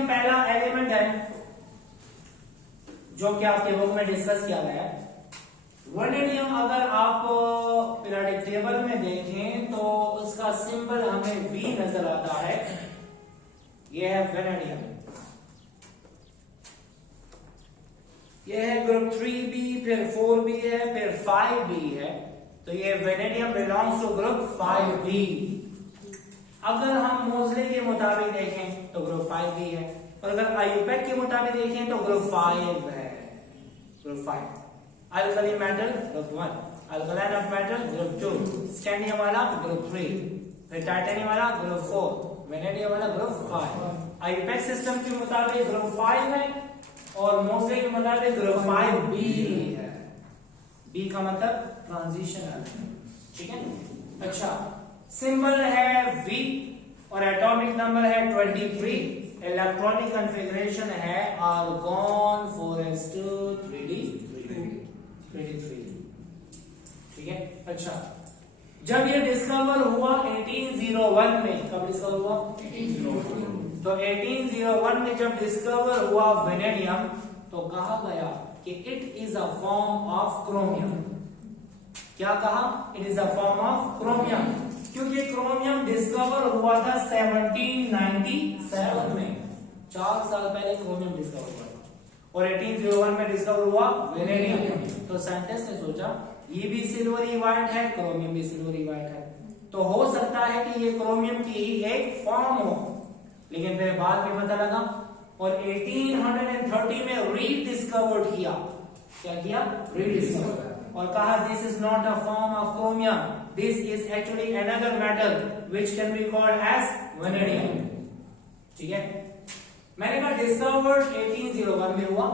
Vanadium पहला element है जो कि आपके बुक में डिस्कस किया गया है। वेनेडियम अगर आप पीरियोडिक टेबल में देखें तो उसका सिंबल हमें V नजर आता है। यह है वेनेडियम, यह है ग्रुप 3B, फिर 4B है, फिर 5B है। तो ये vanadium belongs to group 5B। अगर हम मोजले के मुताबिक देखें तो ग्रुप 5B है, और अगर आईयूपैक के मुताबिक देखें तो ग्रुप 5 है। Group 5 alkali metal group 1, alkaline of metal group 2, scandium वाला ग्रुप 3, फिर टाइटेनियम वाला ग्रुप 4, वेनेडियम वाला ग्रुप 5। आईयूपैक सिस्टम के मुताबिक ग्रुप 5 है और मोजले के मुताबिक ग्रुप 5B है। बी का मतलब ट्रांजिशन, ठीक है। अच्छा, सिंबल है V और एटॉमिक नंबर है 23। इलेक्ट्रॉनिक कॉन्फ़िगरेशन है आर्गॉन 4s2 3d3, ठीक है। अच्छा, जब ये डिस्कवर हुआ 1801 में, कब डिस्कवर हुआ? 1801। तो 1801 में जब डिस्कवर हुआ वेनेडियम तो कहा गया कि it is a form of chromium. क्या कहा? It is a form of chromium, क्योंकि क्रोमियम डिस्कवर हुआ था 1797 में, 4 साल पहले क्रोमियम डिस्कवर हुआ और 1801 में डिस्कवर हुआ वेनेडियम। तो साइंटिस्ट ने सोचा ये भी सिल्वरी व्हाइट है, क्रोमियम भी सिल्वरी व्हाइट है, तो हो सकता है कि ये क्रोमियम की ही एक फॉर्म हो। लेकिन फिर बाद में पता लगा और 1830 में रीडिस्कवर्ड किया। क्या किया? रीडिस्कवर, और कहा this is not a form of chromium, this is actually another metal which can be called as vanadium, ठीक है। मैंने कहा डिस्कवर्ड 1801 में हुआ,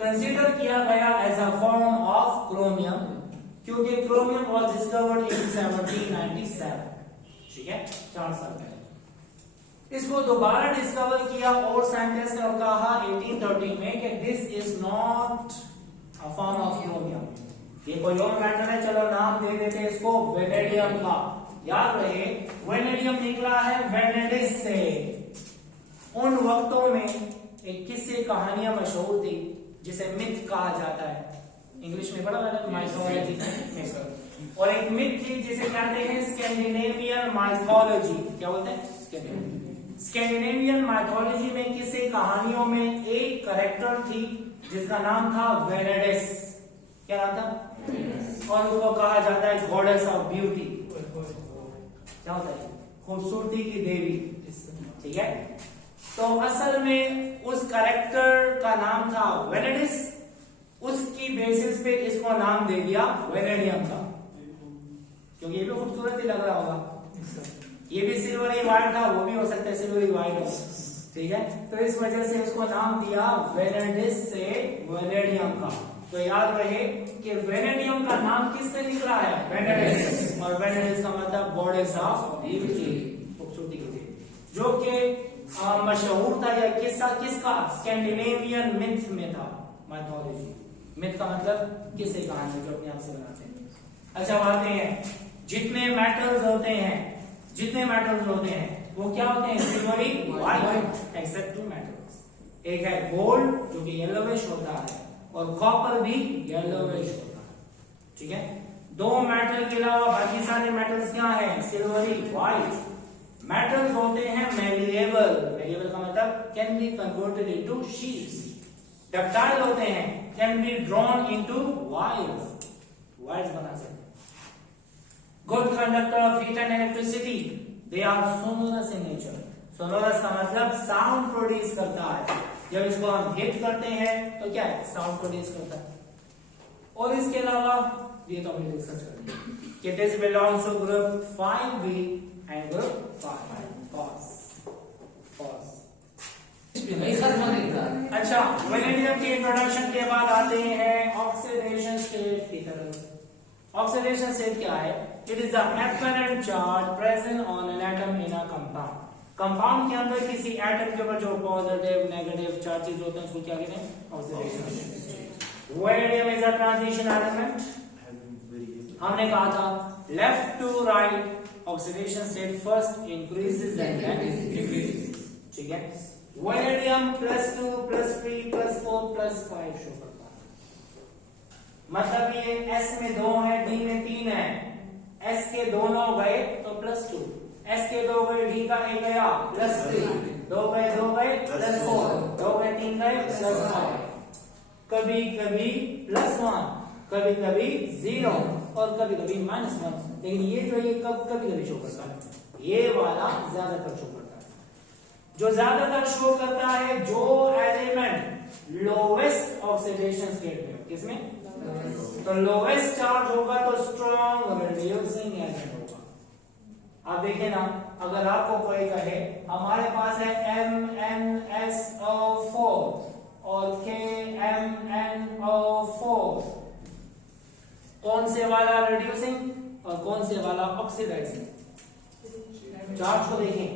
कंसीडर किया गया as a form of chromium, क्योंकि क्रोमियम वाज डिस्कवर्ड इन 1797, ठीक है, 4 साल पहले। इसको दोबारा डिस्कवर किया और साइंटिस्ट ने कहा 1830 में कि this is not a form of chromium, ये कोई और मैटर है, चलो नाम दे देते हैं इसको वेनेडियम का। याद रहे वेनेडियम निकला है वेनेडिस से। उन वक्तों में एक किस्से कहानियां मशहूर थी जिसे मिथ कहा जाता है, इंग्लिश में पढ़ा मैंने माइथोलॉजी, और एक मिथ थी जिसे कहते हैं स्कैंडिनेवियन माइथोलॉजी। क्या बोलते हैं? स्कैंडिनेवियन माइथोलॉजी में किस्से कहानियों में एक कैरेक्टर थी जिसका नाम था वेनेडिस। क्या नाम था? और उसको कहा जाता है गॉडेस ऑफ ब्यूटी। क्या होता है? खूबसूरती की देवी, ठीक है। तो असल में उस कैरेक्टर का नाम था वेनेडिस, उसकी बेसिस पे इसको नाम दे दिया वेनेडियम का, क्योंकि ये भी खूबसूरत ही लग रहा होगा। ये भी सिल्वरी व्हाइट था, वो भी हो सकता है सिल्वरी व्हाइट हो, ठीक है। तो इस वजह से उसको नाम दिया वेनेडिस से वेनेडियम का। तो याद रहे कि वेनेडियम का नाम किससे निकला है? वेनेडिस, और वेनेडिस का मतलब गॉडेस ऑफ ब्यूटी, खूबसूरती की देवी, जो कि मशहूर था। यह किस्सा किसका? स्कैंडिनेवियन मिथ में था। माइथोलॉजी, मिथ का मतलब किससे कहानी जो अपने आप से बनाते हैं। अच्छा, बात हैं जितने मेटल्स होते हैं वो क्या होते हैं? Silvery white, except 2 metals. एक है गोल्ड जो कि येलोविश होता है और कॉपर भी येलोविश होता है, ठीक है। 2 मेटल के अलावा बाकी सारे मेटल्स क्या हैं? Silvery white. मेटल्स होते हैं मैलिएबल, मैलिएबल का मतलब can be converted into sheets. Ductile होते हैं, can be drawn into wires, wires बना सकते हैं। Good conductor of heat and electricity, they are sonorous in nature. Sonorous का मतलब साउंड प्रोड्यूस करता है। जब इसको हम हिट करते हैं तो क्या है? साउंड प्रोड्यूस करता है। और इसके अलावा ये तो हमने डिस्कस कर लिया कि this belongs to group 5B and group 5। अच्छा, वेनेडियम के इंट्रोडक्शन के बाद आते हैं ऑक्सीडेशन स्टेट की तरफ। ऑक्सीडेशन स्टेट क्या है? It is the apparent charge present on an atom in a compound. Compound के अंदर किसी एटम के ऊपर जो पॉजिटिव नेगेटिव चार्जेस होते हैं उसको क्या कहते हैं? Oxidation state. Vanadium is a transition element. हमने कहा था left to right oxidation state first increases and then decreases, ठीक है। वेनेडियम +2 +3 +4 +5 शो करता है। मतलब ये S में 2 है, D में 3 है, S के दोनों गए तो +2, S के 2 गए, D का 1 गया +3, 2 गए +4, 2 गए 3 गए +5। कभी कभी +1, कभी कभी 0 और कभी कभी -1, लेकिन ये जो ये कभी कभी शो करता है, ये वाला ज्यादातर शो करता है। जो ज्यादातर शो करता है जो एलिमेंट लोवेस्ट ऑक्सीडेशन स्टेट में, किसमें? तो लोवेस्ट चार्ज होगा तो स्ट्रॉन्ग रिड्यूसिंग एजेंट होगा। अब देखिए ना, अगर आपको कोई कहे हमारे पास है MnSO4 और KMnO4, कौन से वाला रिड्यूसिंग और कौन से वाला ऑक्सीडाइजिंग? चार्ज को देखें,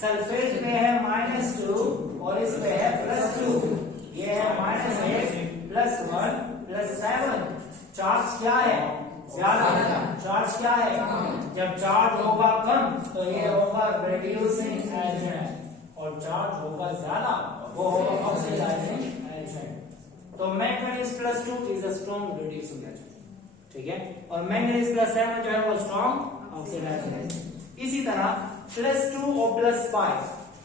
सल्फेट पे है -2 और इस पे है +2, ये है -8 +1 +7। चार्ज क्या है? ज्यादा। चार्ज क्या है? जब चार्ज होगा कम तो ये होगा रिड्यूसिंग एजेंट, और चार्ज होगा ज्यादा वो होगा ऑक्सीडाइजिंग एजेंट। तो manganese +2 is a strong reducing agent, ठीक है, और मैंगनीज +7 जो है वो स्ट्रॉन्ग ऑक्सीडाइजिंग एजेंट। इसी तरह +2 और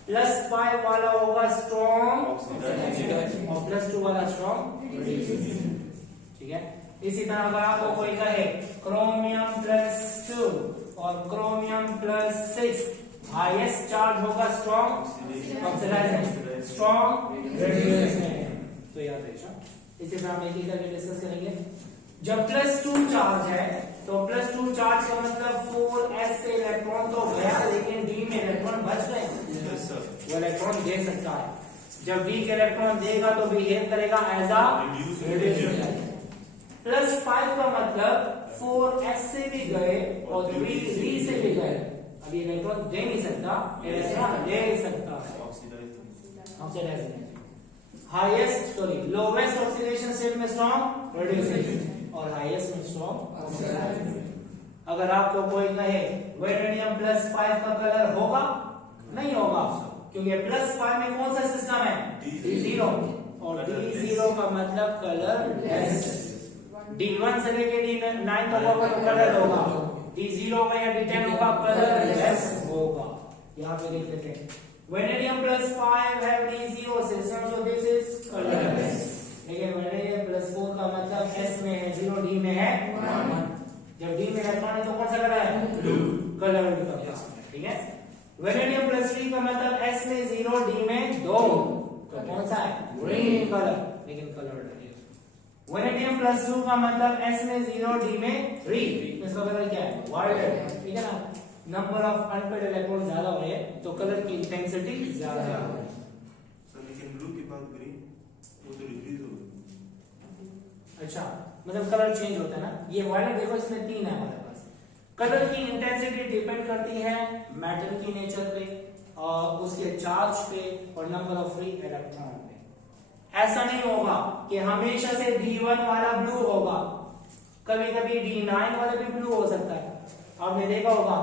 +5 वाला होगा स्ट्रॉन्ग ऑक्सीडाइजिंग और +2 वाला स्ट्रॉन्ग रिड्यूसिंग, ठीक है। इसी तरह अगर आपको कोई कहे क्रोमियम +2 और क्रोमियम +6, हाईएस्ट चार्ज होगा स्ट्रॉन्ग ऑक्सीडाइजिंग, स्ट्रॉन्ग रिड्यूसिंग, तो याद रखिएगा। इसी तरह हम एक एक करके डिस्कस करेंगे। जब +2 चार्ज है तो +2 चार्ज का मतलब 4s से इलेक्ट्रॉन तो गया, लेकिन D में इलेक्ट्रॉन बच गए, वो इलेक्ट्रॉन दे सकता है। जब D के इलेक्ट्रॉन देगा तो बिहेव करेगा एज अ रिड्यूसिंग एजेंट। +5 का मतलब 4s से भी गए और 3d से भी गए, अब ये इलेक्ट्रॉन दे नहीं सकता, इलेक्ट्रॉन ले सकता है, oxidising. Highest lowest oxidation state में स्ट्रॉन्ग रिड्यूसिंग और हाईएस्ट में स्ट्रॉन्ग ऑक्सीडाइजिंग। अगर आपको कोई कहे वेनेडियम +5 का कलर होगा, नहीं होगा, क्योंकि +5 में कौन सा सिस्टम है? D0, और D0 का मतलब कलर लेस। D1 से लेके D9 तक होगा तो कलर होगा, D0 होगा या D10 होगा कलर लेस होगा। यहाँ पे देख लेते हैं, वेनेडियम +5 है D0 system, so this is colourless. लेकिन वेनेडियम +4 का मतलब S में है 0, D में है 1। जब D में इलेक्ट्रॉन है तो कौन सा कलर है? ब्लू कलर का, ठीक है। वेनेडियम +3 का मतलब S में 0, D में 2, तो कौन सा है? ग्रीन कलर, लेकिन कलर वेनेडियम +2 का मतलब S में 0, D में 3, इसका कलर क्या है? वायलेट, ठीक है ना। नंबर ऑफ अनपेड इलेक्ट्रॉन ज्यादा हो रहे हैं तो कलर की इंटेंसिटी ज्यादा है। सर लेकिन ब्लू के बाद ग्रीन वो तो रिलीज हो गया। अच्छा, मतलब कलर चेंज होता है ना। ये वायलेट देखो, इसमें 3 है हमारे पास। कलर की इंटेंसिटी डिपेंड करती है मेटल की नेचर पे और उसके चार्ज पे और नंबर ऑफ फ्री इलेक्ट्रॉन पे। ऐसा नहीं होगा कि हमेशा से D1 वाला ब्लू होगा, कभी कभी D9 वाला भी ब्लू हो सकता है। आपने देखा होगा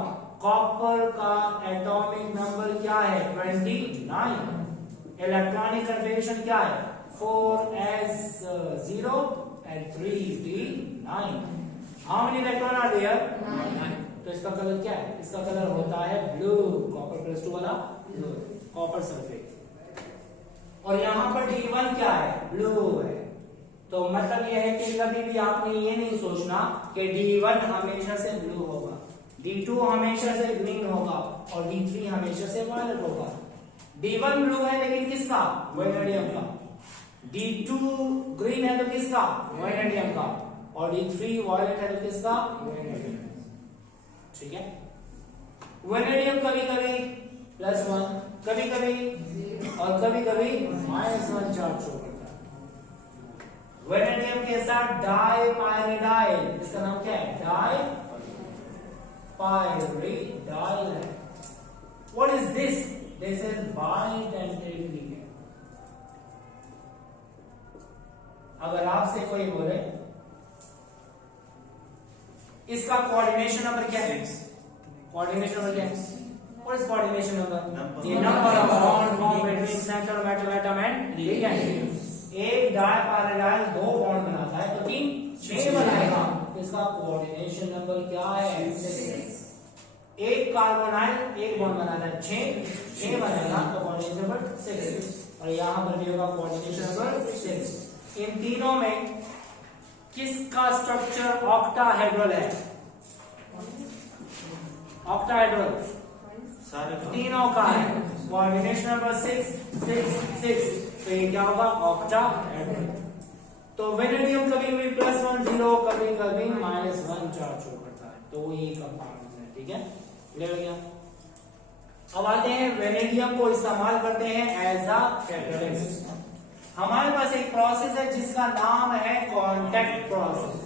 कॉपर का एटॉमिक नंबर क्या है? 29। इलेक्ट्रॉनिक कन्फिगरेशन क्या है? 4s0 and 3d9। How many electron are there? 9। तो इसका कलर क्या है? इसका कलर होता है ब्लू, कॉपर +2 वाला ब्लू, कॉपर सल्फेट। और यहाँ पर D1 क्या है? ब्लू है। तो मतलब यह है कि कभी भी आपने ये नहीं सोचना कि D1 हमेशा से ब्लू होगा, D2 हमेशा से ग्रीन होगा और D3 हमेशा से वायलेट होगा। D1 ब्लू है लेकिन किसका? वेनेडियम का। D2 ग्रीन है तो किसका? वेनेडियम का। और D3 वायलेट है तो किसका? वेनेडियम। ठीक है। वेनेडियम कभी कभी +1, कभी कभी और कभी कभी -1 चार्ज शो करता है। वेनेडियम के साथ डाइपाइरिडाइल, इसका नाम क्या है? डाइपाइरिडाइल है। What is this? This is bidentate ligand. अगर आपसे कोई बोले इसका कोऑर्डिनेशन नंबर क्या है? कोऑर्डिनेशन नंबर क्या है? What is coordination number? The number of bond formed between centre metal atom and ligand. एक डायपाइराइल 2 बॉन्ड बनाता है तो 3 6 बनाएगा, इसका कोऑर्डिनेशन नंबर क्या है 6। एक कार्बोनाइल 1 बॉन्ड बनाता है 6 बनाएगा तो कोऑर्डिनेशन नंबर 6, और यहां पर भी होगा कोऑर्डिनेशन नंबर 6। इन तीनों में किसका स्ट्रक्चर ऑक्टाहेड्रल है? ऑक्टाहेड्रल सारे का तीनों का है, कोऑर्डिनेशन नंबर 6 6 6, तो ये क्या होगा ऑक्टाहेड्रल। तो वेनेडियम कभी भी +1 0 कभी कभी -1 चार्ज शो करता है, तो ये कंपाउंड है, ठीक है, क्लियर हो गया। अब आते हैं वेनेडियम को इस्तेमाल करते हैं एज अ कैटलिस्ट। हमारे पास एक प्रोसेस है जिसका नाम है कांटेक्ट प्रोसेस।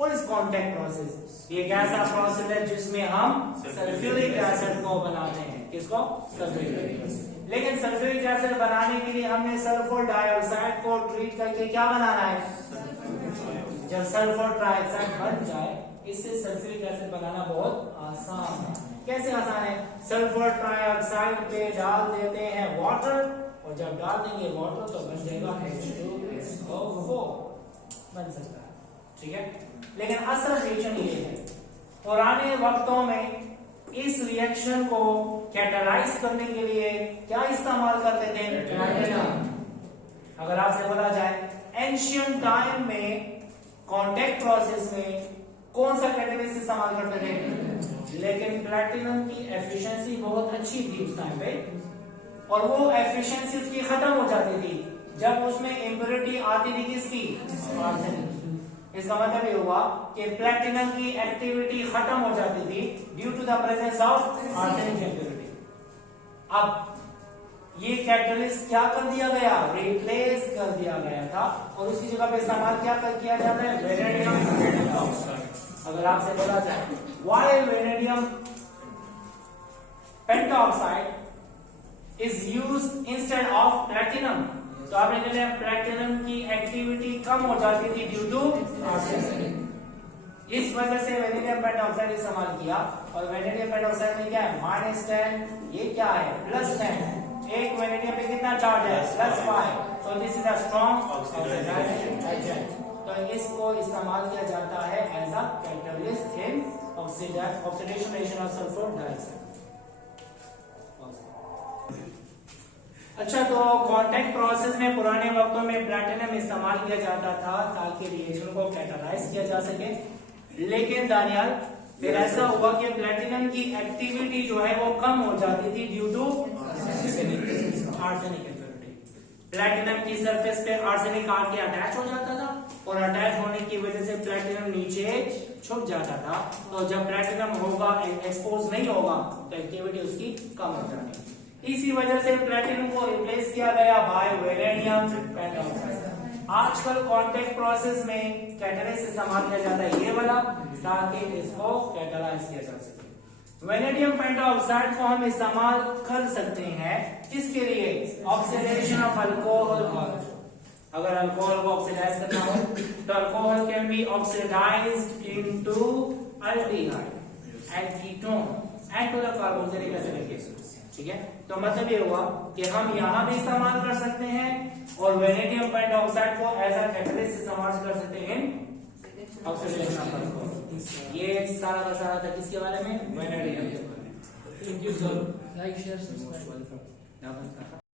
और इस कांटेक्ट प्रोसेस ये एक ऐसा प्रोसेस है जिसमें हम सल्फ्यूरिक एसिड को बनाते हैं, किसको? Sulphuric acid. लेकिन सल्फ्यूरिक एसिड बनाने के लिए हमने सल्फर डाइऑक्साइड को ट्रीट करके क्या बनाना है? जब सल्फर डाइऑक्साइड बन जाए, इससे सल्फ्यूरिक एसिड बनाना बहुत आसान है। कैसे आसान है? सल्फर डाइऑक्साइड पे डाल देते हैं वाटर, और जब डाल देंगे वाटर तो बन जाएगा H2SO4, बन सकता है, ठीक है। लेकिन असल रिएक्शन ये है, पुराने वक्तों में इस रिएक्शन को कैटलाइज करने के लिए क्या इस्तेमाल करते थे? प्लैटिनम। अगर आपसे बोला जाए एंशियंट टाइम में कांटेक्ट प्रोसेस में कौन सा कैटलिस्ट इस्तेमाल करते थे? लेकिन प्लैटिनम की एफिशिएंसी बहुत अच्छी थी उस टाइम पे, और वो एफिशिएंसी उसकी खत्म हो जाती थी जब उसमें इंप्योरिटी आती थी, किसकी? आर्सेनिक। इसका मतलब ये हुआ कि प्लैटिनम की एक्टिविटी खत्म हो जाती थी due to the presence of arsenic impurity. अब ये कैटलिस्ट क्या कर दिया गया? रिप्लेस कर दिया गया था, और उसकी जगह पे इस्तेमाल क्या किया जाता है? Vanadium pentoxide. अगर आपसे बोला जाए why vanadium pentoxide is used instead of platinum, तो आपने कहा प्लैटिनम की एक्टिविटी कम हो जाती थी ड्यू टू आर्सेनिक, इस वजह से वेनेडियम पेंटॉक्साइड इस्तेमाल किया। और वेनेडियम पेंटॉक्साइड में क्या है? -10, ये क्या है? +10। एक वेनेडियम पे कितना चार्ज है? +5, so this is a strong oxidizing agent। तो इसको इस्तेमाल किया जाता है as a catalyst in oxidation reaction of sulphur dioxide. अच्छा, तो कांटेक्ट प्रोसेस में पुराने वक्तों में प्लैटिनम इस्तेमाल किया जाता था ताकि रिएक्शन को कैटलाइज किया जा सके। लेकिन दानियाल फिर ऐसा हुआ कि प्लैटिनम की एक्टिविटी जो है वो कम हो जाती थी due to arsenic impurity. Platinum की सरफेस पे आर्सेनिक आके अटैच हो जाता था, और अटैच होने की वजह से प्लैटिनम नीचे छुप जाता था। तो जब प्लैटिनम होगा एक्सपोज नहीं होगा तो एक्टिविटी उसकी कम हो जाती है। इसी वजह से प्लैटिनम को रिप्लेस किया गया बाय वेनेडियम पेंटॉक्साइड। आजकल कांटेक्ट प्रोसेस में कैटलिस्ट इस्तेमाल किया जाता है ये वाला, ताकि इसको कैटलाइज किया जा सके। वेनेडियम पेंटॉक्साइड को हम इस्तेमाल कर सकते हैं किसके लिए? Oxidation of alcohol. अगर अल्कोहल को ऑक्सीडाइज करना हो तो alcohol can be oxidised into aldehyde and ketone and to the carboxylic acid, ठीक है। तो मतलब ये हुआ कि हम यहां भी इस्तेमाल कर सकते हैं, और वेनेडियम पेंटॉक्साइड को एज अ कैटलिस्ट इस्तेमाल कर सकते हैं ऑक्सीडेशन ऑफ अल्कोहल। ये सारा का सारा था किसके बारे में? वेनेडियम के बारे में। Thank you sir. Like share subscribe.